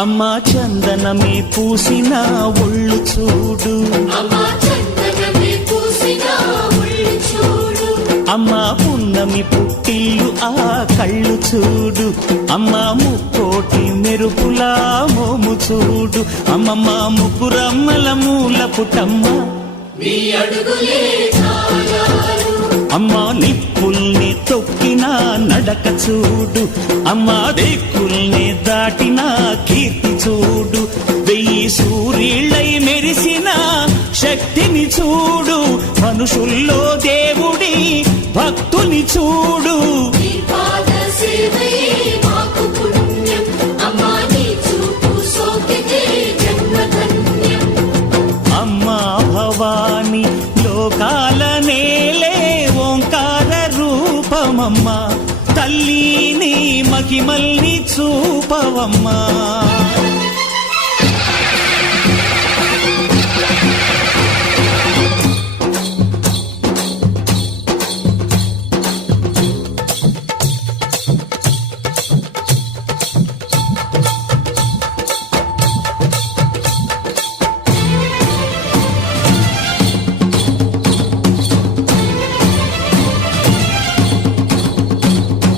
అమ్మా చందనమే పూసిన ఒళ్ళు చూడు, అమ్మా పున్నమి పుట్టిల్లు ఆ కళ్ళు చూడు, అమ్మా ముక్కోటి మెరుపులా మోము చూడు, అమ్మమ్మ ముగ్గురమ్మల మూల పుటమ్మ అమ్మా నిప్పుల్ని తొక్కిన నడక చూడు, అమ్మా దిక్కుల్ని దాటిన కీర్తి చూడు, 1000 సూర్యుళ్ళై మెరిసిన శక్తిని చూడు, మనుషుల్లో దేవుడి భక్తుని చూడు. అమ్మా భవాని లోకాల నేలే ఓంకార రూపమమ్మా, తల్లిని మహిమల్ని చూపవమ్మా.